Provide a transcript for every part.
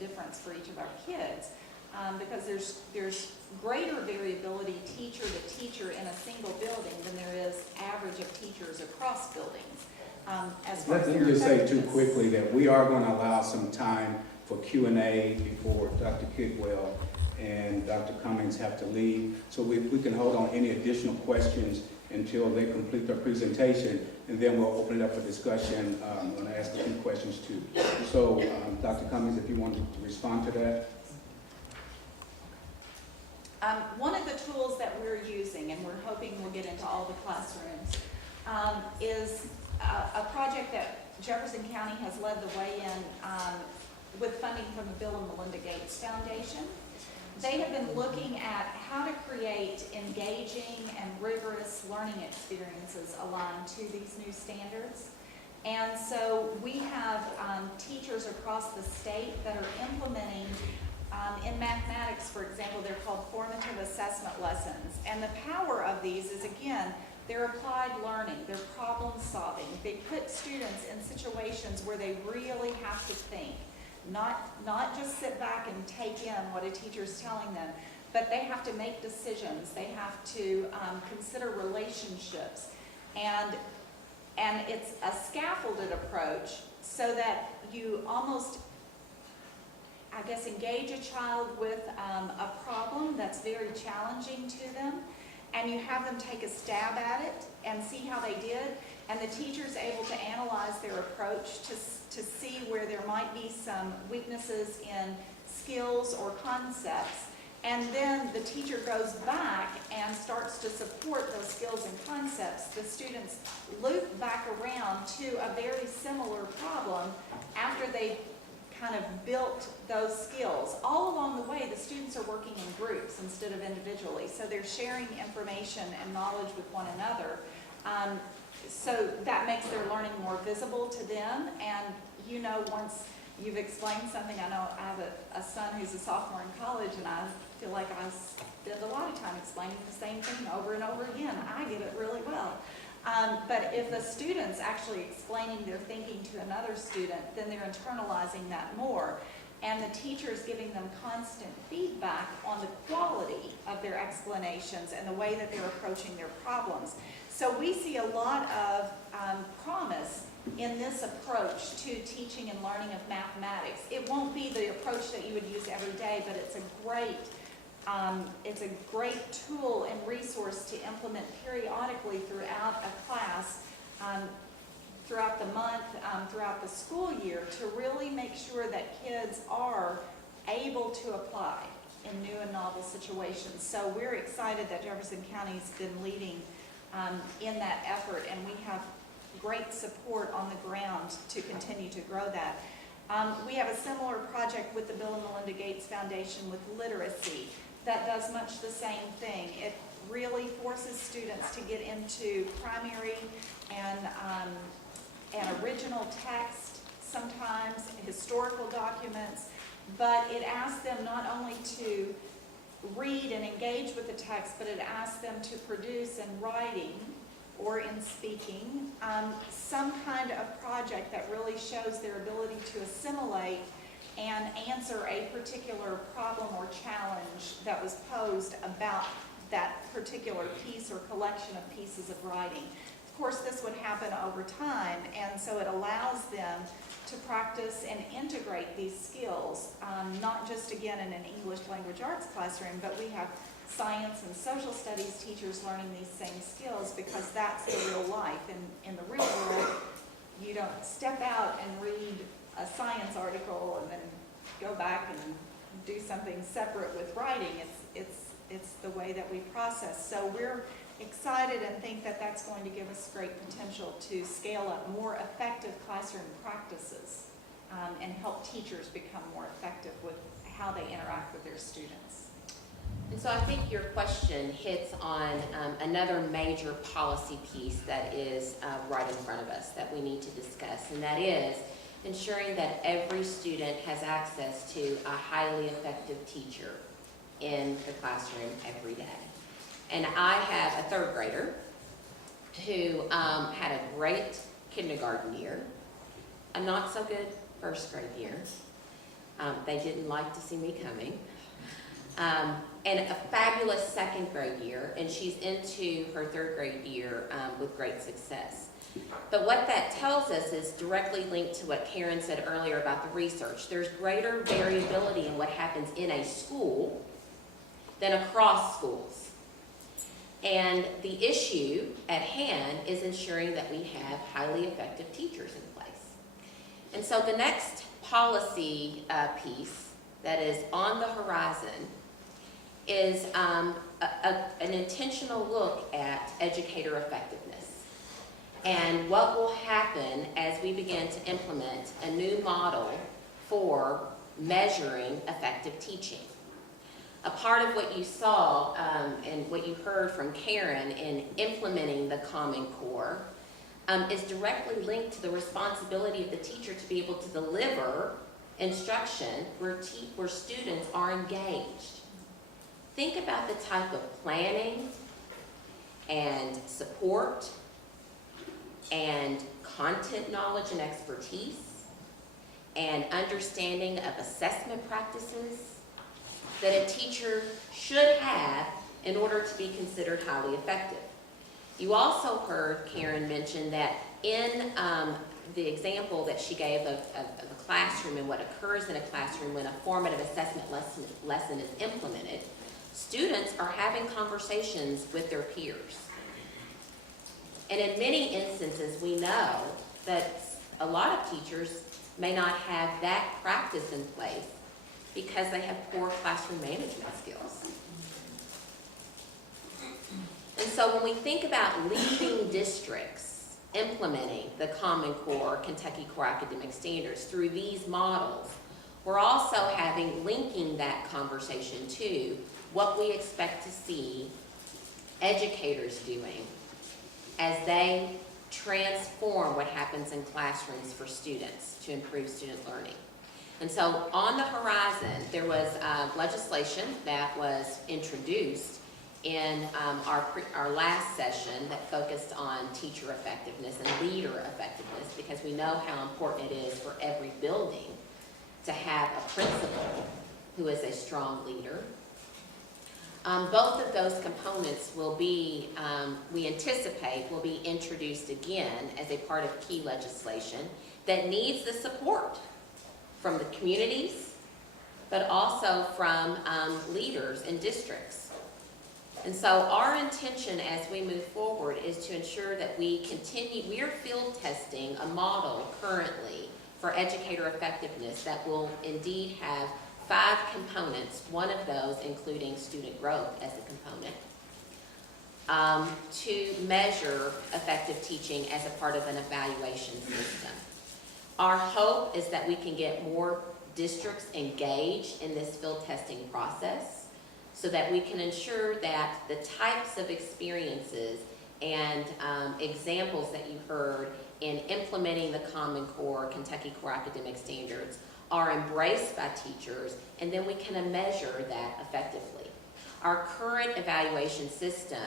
difference for each of our kids. Because there's greater variability teacher to teacher in a single building than there is average of teachers across buildings. Let me just say too quickly that we are going to allow some time for Q&A before Dr. Kidwell and Dr. Cummings have to leave. So we can hold on any additional questions until they complete their presentation, and then we'll open it up for discussion. I'm going to ask a few questions too. So Dr. Cummings, if you want to respond to that. One of the tools that we're using, and we're hoping we'll get into all the classrooms, is a project that Jefferson County has led the way in with funding from the Bill and Melinda Gates Foundation. They have been looking at how to create engaging and rigorous learning experiences aligned to these new standards. And so we have teachers across the state that are implementing in mathematics, for example, they're called formative assessment lessons. And the power of these is, again, they're applied learning, they're problem solving. They put students in situations where they really have to think, not just sit back and take in what a teacher's telling them, but they have to make decisions. They have to consider relationships. And it's a scaffolded approach so that you almost, I guess, engage a child with a problem that's very challenging to them, and you have them take a stab at it and see how they did, and the teacher's able to analyze their approach to see where there might be some weaknesses in skills or concepts, and then the teacher goes back and starts to support those skills and concepts. The students loop back around to a very similar problem after they kind of built those skills. All along the way, the students are working in groups instead of individually, so they're sharing information and knowledge with one another. So that makes their learning more visible to them, and once you've explained something, I know I have a son who's a sophomore in college, and I feel like I spend a lot of time explaining the same thing over and over again. I get it really well. But if the student's actually explaining their thinking to another student, then they're internalizing that more. And the teacher's giving them constant feedback on the quality of their explanations and the way that they're approaching their problems. So we see a lot of promise in this approach to teaching and learning of mathematics. It won't be the approach that you would use every day, but it's a great tool and resource to implement periodically throughout a class, throughout the month, throughout the school year, to really make sure that kids are able to apply in new and novel situations. So we're excited that Jefferson County's been leading in that effort, and we have great support on the ground to continue to grow that. We have a similar project with the Bill and Melinda Gates Foundation with literacy that does much the same thing. It really forces students to get into primary and original text, sometimes historical documents, but it asks them not only to read and engage with the text, but it asks them to produce in writing or in speaking some kind of project that really shows their ability to assimilate and answer a particular problem or challenge that was posed about that particular piece or collection of pieces of writing. Of course, this would happen over time, and so it allows them to practice and integrate these skills, not just, again, in an English language arts classroom, but we have science and social studies teachers learning these same skills, because that's the real life. In the real world, you don't step out and read a science article and then go back and do something separate with writing. It's the way that we process. So we're excited and think that that's going to give us great potential to scale up more effective classroom practices and help teachers become more effective with how they interact with their students. And so I think your question hits on another major policy piece that is right in front of us that we need to discuss, and that is ensuring that every student has access to a highly effective teacher in the classroom every day. And I have a third grader who had a great kindergarten year, a not so good first grade year, They didn't like to see me coming. And a fabulous second grade year, and she's into her third grade year with great success. But what that tells us is directly linked to what Karen said earlier about the research. There's greater variability in what happens in a school than across schools. And the issue at hand is ensuring that we have highly effective teachers in place. And so the next policy piece that is on the horizon is an intentional look at educator effectiveness and what will happen as we begin to implement a new model for measuring effective teaching. A part of what you saw and what you heard from Karen in implementing the Common Core is directly linked to the responsibility of the teacher to be able to deliver instruction where students are engaged. Think about the type of planning and support and content knowledge and expertise and understanding of assessment practices that a teacher should have in order to be considered highly effective. You also heard Karen mention that in the example that she gave of a classroom and what occurs in a classroom when a formative assessment lesson is implemented, students are having conversations with their peers. And in many instances, we know that a lot of teachers may not have that practice in place because they have poor classroom management skills. And so when we think about leading districts implementing the Common Core, Kentucky Core Academic Standards through these models, we're also linking that conversation to what we expect to see educators doing as they transform what happens in classrooms for students to improve student learning. And so on the horizon, there was legislation that was introduced in our last session that focused on teacher effectiveness and leader effectiveness, because we know how important it is for every building to have a principal who is a strong leader. Both of those components will be, we anticipate, will be introduced again as a part of key legislation that needs the support from the communities, but also from leaders in districts. And so our intention as we move forward is to ensure that we are field testing a model currently for educator effectiveness that will indeed have 5 components, one of those including student growth as a component, to measure effective teaching as a part of an evaluation system. Our hope is that we can get more districts engaged in this field testing process so that we can ensure that the types of experiences and examples that you heard in implementing the Common Core, Kentucky Core Academic Standards are embraced by teachers, and then we can measure that effectively. Our current evaluation system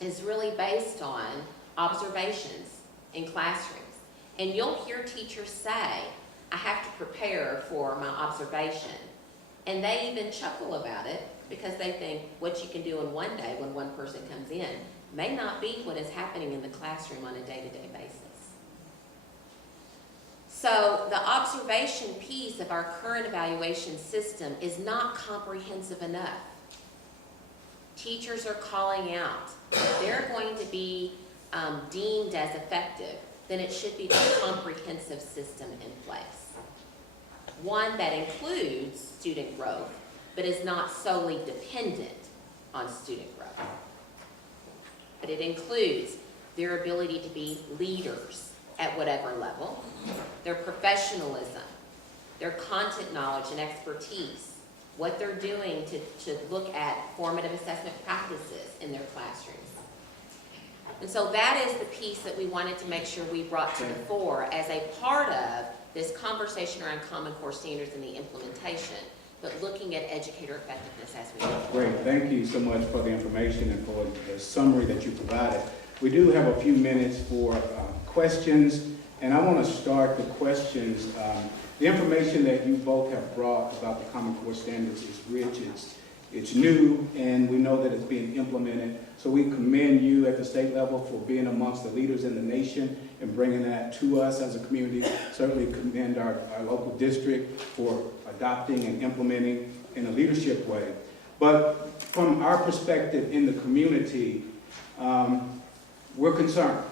is really based on observations in classrooms. And you'll hear teachers say, I have to prepare for my observation. And they even chuckle about it because they think what you can do in one day when one person comes in may not be what is happening in the classroom on a day-to-day basis. So the observation piece of our current evaluation system is not comprehensive enough. Teachers are calling out. If they're going to be deemed as effective, then it should be a comprehensive system in place. One that includes student growth, but is not solely dependent on student growth. But it includes their ability to be leaders at whatever level, their professionalism, their content knowledge and expertise, what they're doing to look at formative assessment practices in their classrooms. And so that is the piece that we wanted to make sure we brought to the fore as a part of this conversation around Common Core standards and the implementation, but looking at educator effectiveness as we go. Great, thank you so much for the information and for the summary that you provided. We do have a few minutes for questions And I want to start the questions. The information that you both have brought about the Common Core standards is rich, it's new, and we know that it's being implemented. So we commend you at the state level for being amongst the leaders in the nation and bringing that to us as a community. Certainly commend our local district for adopting and implementing in a leadership way. But from our perspective in the community, we're concerned.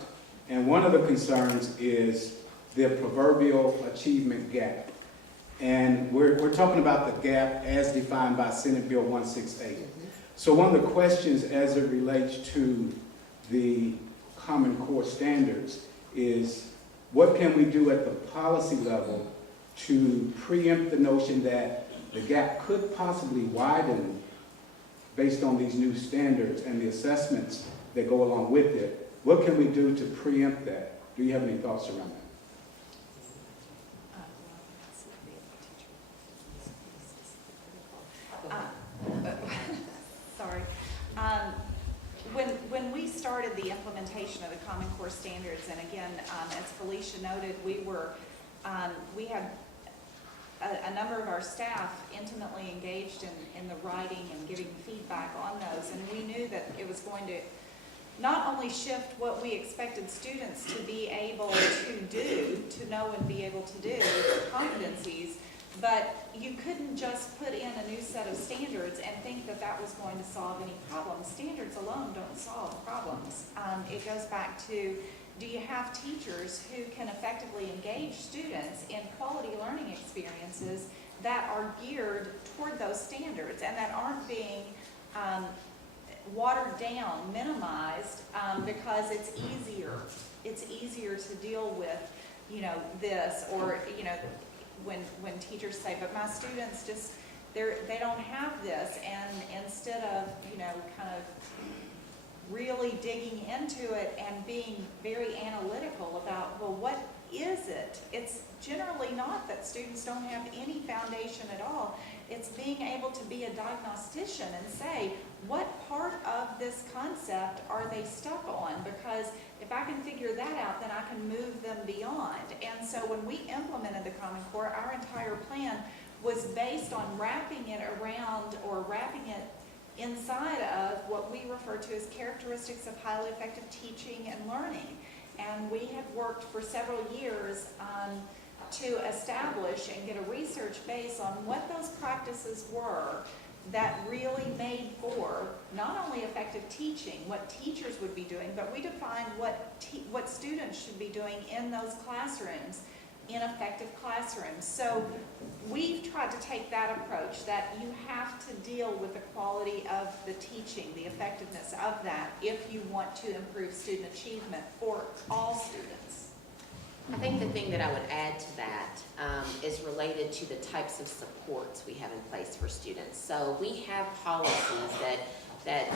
And one of the concerns is the proverbial achievement gap. And we're talking about the gap as defined by Senate Bill 168. So one of the questions as it relates to the Common Core standards is, what can we do at the policy level to preempt the notion that the gap could possibly widen based on these new standards and the assessments that go along with it? What can we do to preempt that? Do you have any thoughts around that? Sorry. When we started the implementation of the Common Core standards, and again, as Felicia noted, we had a number of our staff intimately engaged in the writing and giving feedback on those, and we knew that it was going to not only shift what we expected students to be able to do, to know and be able to do, competencies, but you couldn't just put in a new set of standards and think that that was going to solve any problems. Standards alone don't solve problems. It goes back to, do you have teachers who can effectively engage students in quality learning experiences that are geared toward those standards and that aren't being watered down, minimized, because it's easier to deal with, this, or, when teachers say, but my students just, they don't have this, and instead of, kind of really digging into it and being very analytical about, well, what is it? It's generally not that students don't have any foundation at all. It's being able to be a diagnostician and say, what part of this concept are they stuck on? Because if I can figure that out, then I can move them beyond. And so when we implemented the Common Core, our entire plan was based on wrapping it around, or wrapping it inside of what we refer to as characteristics of highly effective teaching and learning. And we had worked for several years to establish and get a research base on what those practices were that really made for not only effective teaching, what teachers would be doing, but we defined what students should be doing in those classrooms, in effective classrooms. So we've tried to take that approach, that you have to deal with the quality of the teaching, the effectiveness of that, if you want to improve student achievement for all students. I think the thing that I would add to that is related to the types of supports we have in place for students. So we have policies that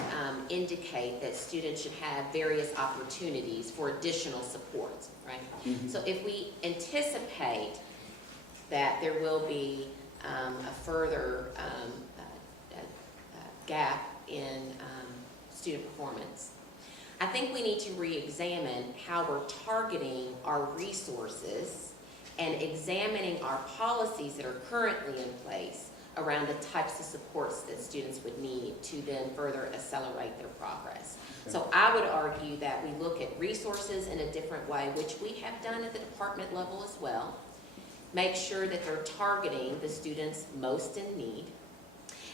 indicate that students should have various opportunities for additional supports, right? Mm-hmm. So if we anticipate that there will be a further gap in student performance, I think we need to re-examine how we're targeting our resources and examining our policies that are currently in place around the types of supports that students would need to then further accelerate their progress. Okay. So I would argue that we look at resources in a different way, which we have done at the department level as well. Make sure that they're targeting the students most in need.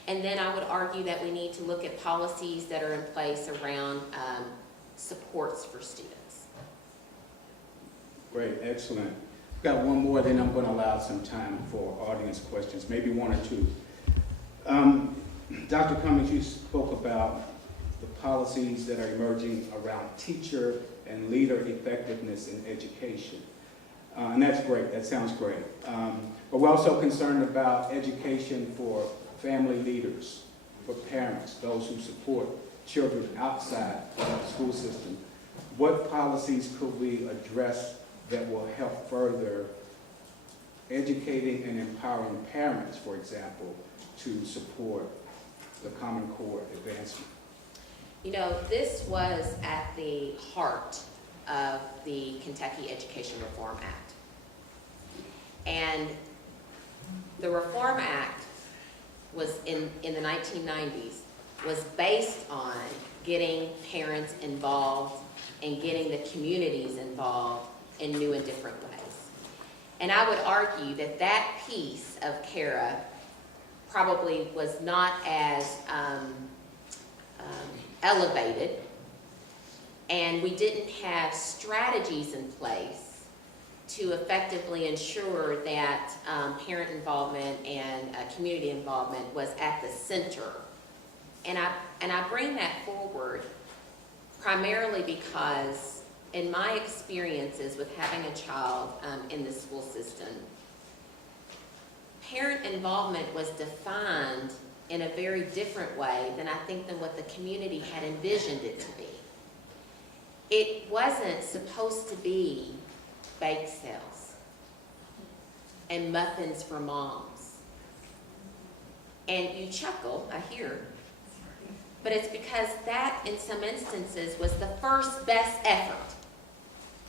And then I would argue that we need to look at policies that are in place around supports for students. Great, excellent. Got one more, then I'm going to allow some time for audience questions, maybe one or two. Dr. Cummings, you spoke about the policies that are emerging around teacher and leader effectiveness in education. And that's great, that sounds great. But we're also concerned about education for family leaders, for parents, those who support children outside of the school system. What policies could we address that will help further educating and empowering parents, for example, to support the Common Core advancement? You know, this was at the heart of the Kentucky Education Reform Act. And the Reform Act was in the 1990s, was based on getting parents involved and getting the communities involved in new and different ways. And I would argue that that piece of CARA probably was not as elevated, and we didn't have strategies in place to effectively ensure that parent involvement and community involvement was at the center. And I bring that forward primarily because in my experiences with having a child in the school system, parent involvement was defined in a very different way than I think than what the community had envisioned it to be. It wasn't supposed to be bake sales and muffins for moms. And you chuckle, I hear, but it's because that, in some instances, was the first best effort.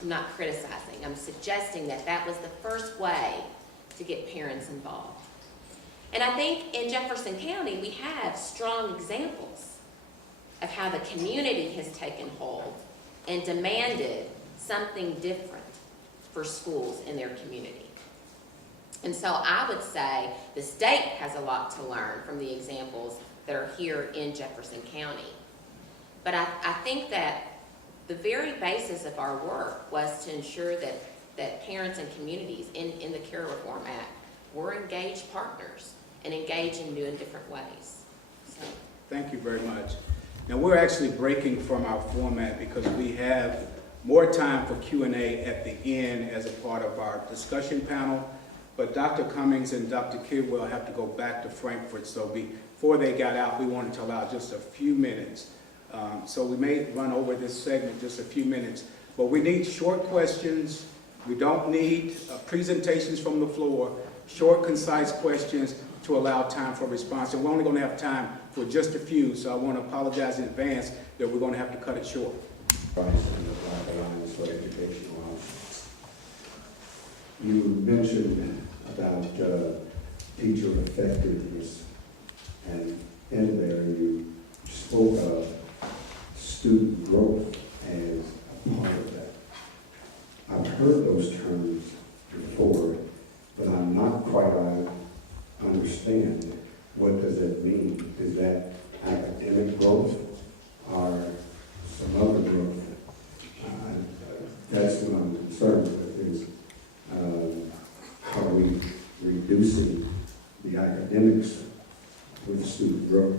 I'm not criticizing, I'm suggesting that that was the first way to get parents involved. And I think in Jefferson County, we have strong examples of how the community has taken hold and demanded something different for schools in their community. And so I would say the state has a lot to learn from the examples that are here in Jefferson County. But I think that the very basis of our work was to ensure that parents and communities in the CARE Reform Act were engaged partners and engaged in new and different ways. So. Thank you very much. Now, we're actually breaking from our format because we have more time for Q&A at the end as a part of our discussion panel. But Dr. Cummings and Dr. Kidwell have to go back to Frankfurt, so before they got out, we wanted to allow just a few minutes. So we may run over this segment just a few minutes, but we need short questions. We don't need presentations from the floor, short, concise questions to allow time for response. And we're only going to have time for just a few, so I want to apologize in advance that we're going to have to cut it short. You mentioned about teacher effectiveness, and in there you spoke of student growth as a part of that. I've heard those terms before, but I'm not quite understand what does it mean. Is that academic growth or some other growth? That's what I'm concerned with, is how are we reducing the academics with student growth?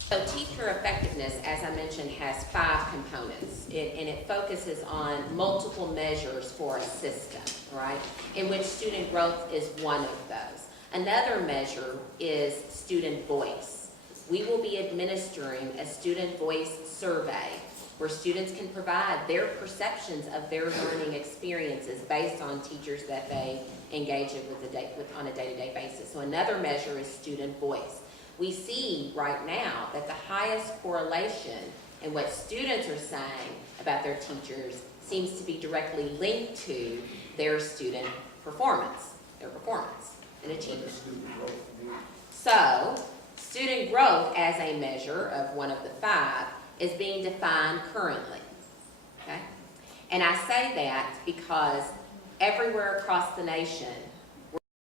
So teacher effectiveness, as I mentioned, has 5 components, and it focuses on multiple measures for a system, right, in which student growth is one of those. Another measure is student voice. We will be administering a student voice survey where students can provide their perceptions of their learning experiences based on teachers that they engage with on a day-to-day basis. So another measure is student voice. We see right now that the highest correlation in what students are saying about their teachers seems to be directly linked to their student performance, and achievement. So, student growth as a measure of one of the 5 is being defined currently, okay? And I say that because everywhere across the nation,